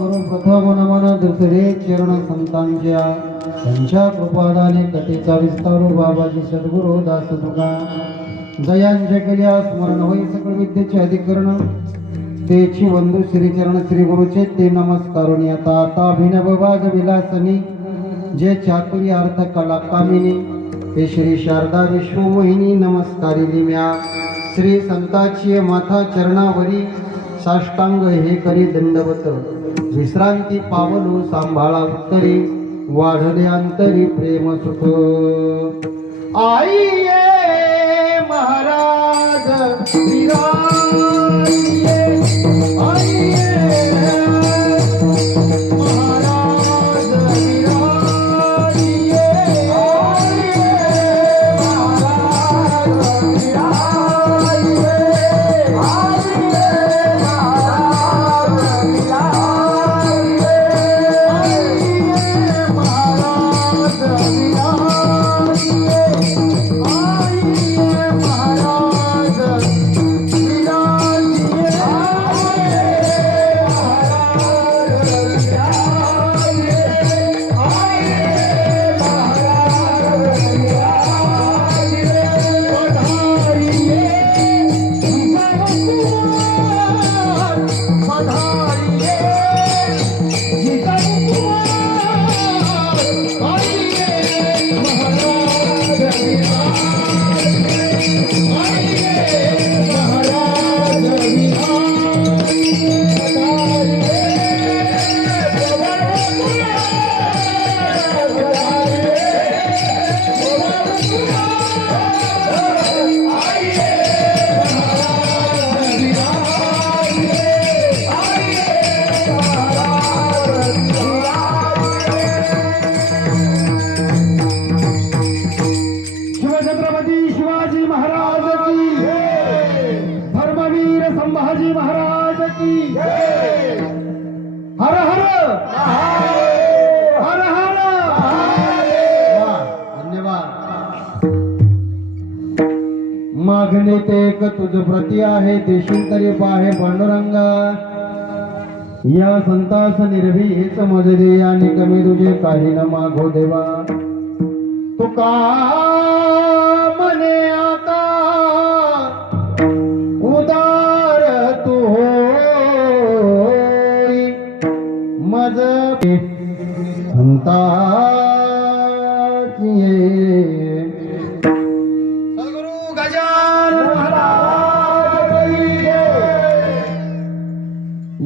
करू प्रथम दुसरे चरण संतांच्या त्यांच्या कृपादाने कथेचा विस्तारू बाबाजी सद्गुरू दास तुका जयांच्या केल्या स्मरण होई सकळ विद्येचे अधिकरण. तेची बंधू श्रीचरण श्री गुरुचे ते नमस्कारुनी आता आता अभिनव बाज विलासनी. जे चातुर्य अर्थ कला कामिनी. हे श्री शारदा विश्वमोहिनी नमस्कारी लिम्या. श्री संताची माथा चरणावरी. साष्टांग हे करी दंडवत. विश्रांती पावलू सांभाळा तरी वाढले अंतरी प्रेम सुख. आई ये महाराज हर हर धन्यवाद ते एक तुझ प्रती आहे देशील तरी पाहे पांडुरंगा. या संतास निर्भी हेच मजदे आणि कमी तुझे काही न मागो देवा. तुका संताची सद्गुरु गजानन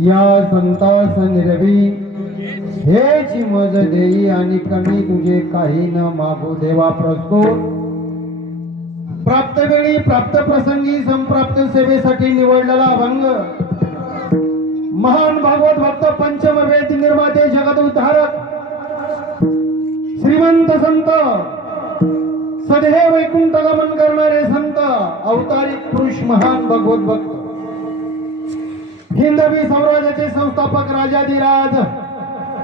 या संतास निरवी हेची मज देई आणि कमी तुझे काही न मागू देवा प्रस्तुत। प्राप्त वेळी प्राप्त प्रसंगी संप्राप्त सेवेसाठी निवडलेला अभंग। महान भागवत भक्त पंचम वेद निर्माते जगत उद्धारक श्रीमंत संत. सदैव वैकुंठ गमन करणारे संत अवतारिक पुरुष महान भगवत भक्त. हिंदवी साम्राज्याचे संस्थापक राजाधिराज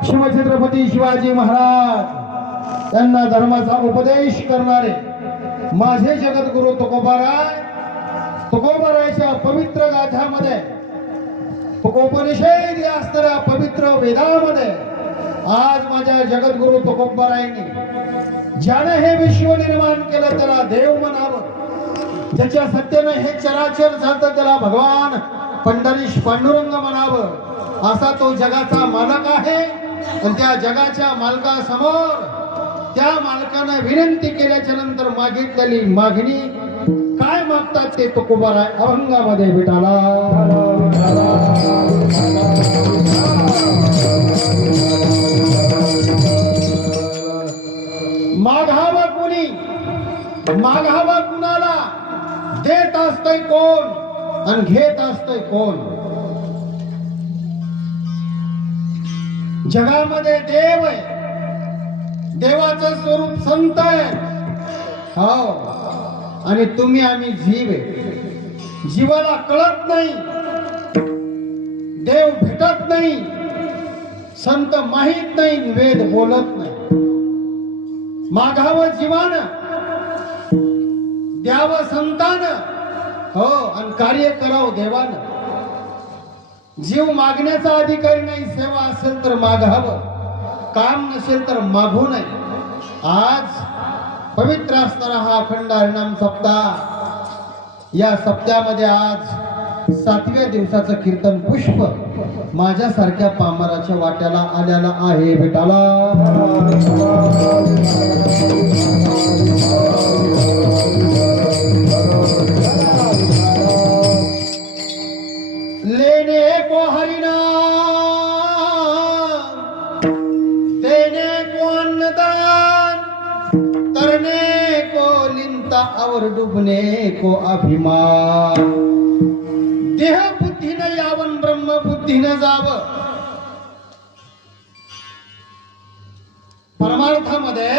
शिवछत्रपती शिवाजी महाराज त्यांना धर्माचा उपदेश करणारे माझे जगद्गुरु तुकोबाराय तुकोबारायच्या पवित्र गाथ्यामध्ये तुकोपनिषद या असणाऱ्या पवित्र वेदामध्ये आज माझ्या जगद्गुरु तुकोबारायांनी ज्याने हे विश्व निर्माण केलं त्याला देव म्हणावं. ज्याच्या सत्तेनं हे चराचर झालं त्याला भगवान पंढरीश पांडुरंग म्हणावं. असा तो जगाचा मालक आहे. आणि त्या जगाच्या मालकासमोर त्या मालकानं विनंती केल्याच्यानंतर मागितलेली मागणी काय मागतात ते तुकोबाराय अभंगामध्ये भेटाला मागावा कुणाला देत असतय कोण आणि घेत असतय कोण? जगामध्ये देव आहे. देवाचं स्वरूप संत आहे. हो. आणि तुम्ही आम्ही जीव आहे. जीवाला कळत नाही. देव भेटत नाही. संत माहीत नाही वेद बोलत नाही. मागावं जीवान द्याव संतान. हो आणि कार्य करावं देवानं. जीव मागण्याचा अधिकारी नाही सेवा असेल तर मागावं. काम नसेल तर मागू नये. आज पवित्र असणारा हा अखंड हरिणाम सप्ताह. या सप्त्यामध्ये आज सातव्या दिवसाचं कीर्तन पुष्प माझ्यासारख्या पामराच्या वाट्याला आल्याला आहे भेटाला. और डूबने को अभिमान। देह बुद्धीनं यावन ब्रह्म बुद्धीनं जावं। परमार्थामध्ये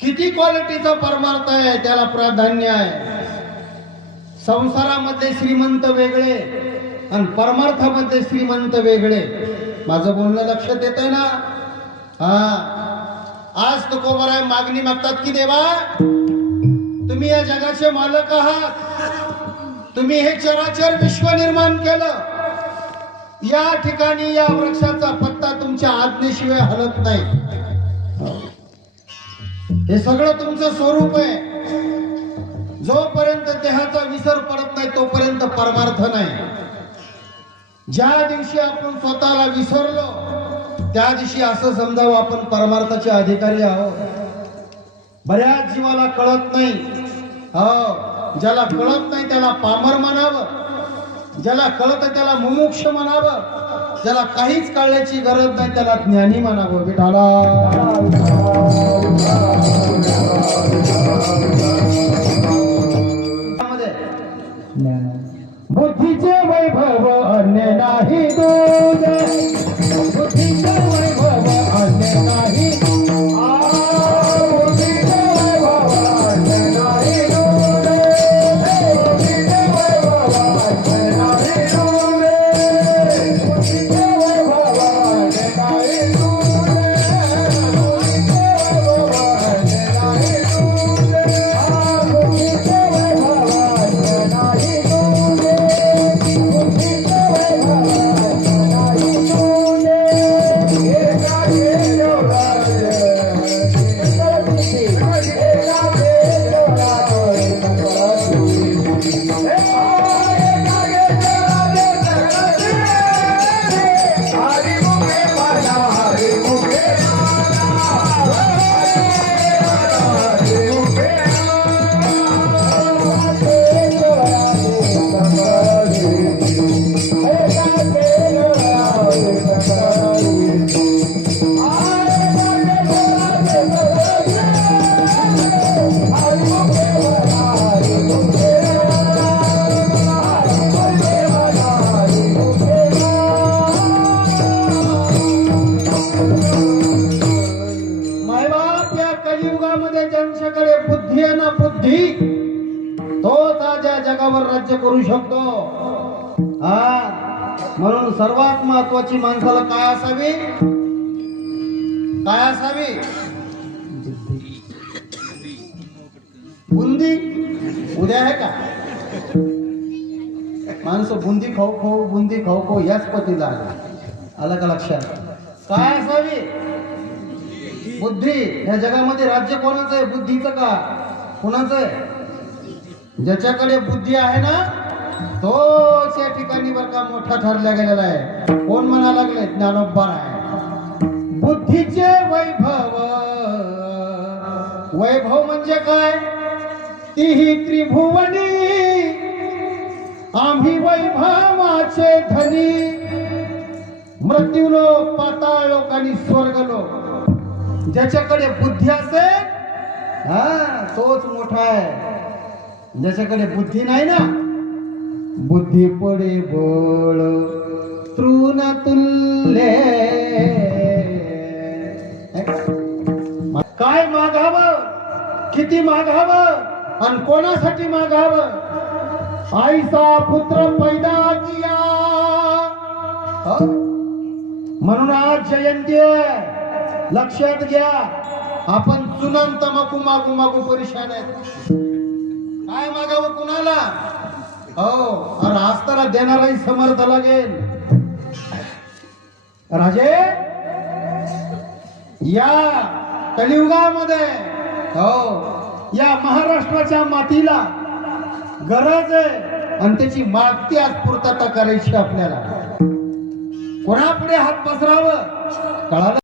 किती क्वालिटीचा परमार्थ आहे त्याला प्राधान्य आहे. संसारामध्ये श्रीमंत वेगळे आणि परमार्थामध्ये श्रीमंत वेगळे. माझं बोलणं लक्षात येत आहे ना? हा. आज तुकोबराय मागणी मागतात की देवा तुम्ही या जगाचे मालक आहात. तुम्ही हे चराचर विश्व निर्माण केलं. या ठिकाणी या वृक्षाचा पत्ता तुमच्या आज्ञेशिवाय हलत नाही. हे सगळं तुमचं स्वरूप आहे. जोपर्यंत देहाचा विसर पडत नाही तोपर्यंत परमार्थ नाही. ज्या दिवशी आपण स्वतःला विसरलो त्या दिवशी असं समजावं आपण परमार्थाचे अधिकारी आहोत. बऱ्याच जीवाला कळत नाही. हो ज्याला कळत नाही त्याला पामर म्हणावं. ज्याला कळत त्याला मुमुक्ष म्हणावं. ज्याला काहीच कळण्याची गरज नाही त्याला ज्ञानी म्हणावं. विठाला ज्यांच्याकडे बुद्धी आहे ना बुद्धी तोच आज जगावर राज्य करू शकतो. हा म्हणून सर्वात महत्वाची माणसाला काय असावी? काय असावी? बुंदी. उद्या आहे का? माणसं बुंदी खाऊ खाऊ बुंदी खाऊ खाऊ याच पतीला आला. आलं का लक्षात? काय असावी? बुद्धी या जगामध्ये राज्य कोणाचं आहे? बुद्धीचं का? कोणाचं आहे? ज्याच्याकडे बुद्धी आहे ना तोच या ठिकाणी बर का मोठा ठरला गेलेला आहे. कोण म्हणा लागले? ज्ञानोबा आहे. बुद्धीचे वैभव. वैभव म्हणजे काय? ती ही त्रिभुवनी. आम्ही वैभवाचे धनी. मृत्यूलोक पाताळ लोक आणि स्वर्गलोक. ज्याच्याकडे बुद्धी असेल हा तोच मोठा आहे. ज्याच्याकडे बुद्धी नाही ना बुद्धी पडे बळ तृण तुल्ले काय मागावं? किती मागावं? आणि कोणासाठी मागावं? आईचा पुत्र पैदा किया. म्हणून आज जयंती आहे. लक्षात घ्या. आपण चुनान तमाकू मागू मागू परेशान आहेत. काय मागावं कुणाला? हो अरे आज त्याला देणाराही समर्थ लागेल. राजे? या कलियुगामध्ये हो या महाराष्ट्राच्या मातीला गरज आहे. आणि त्याची मागती आज पूर्तता करायची आपल्याला. कोणापुढे हात पसरावं? कळालं?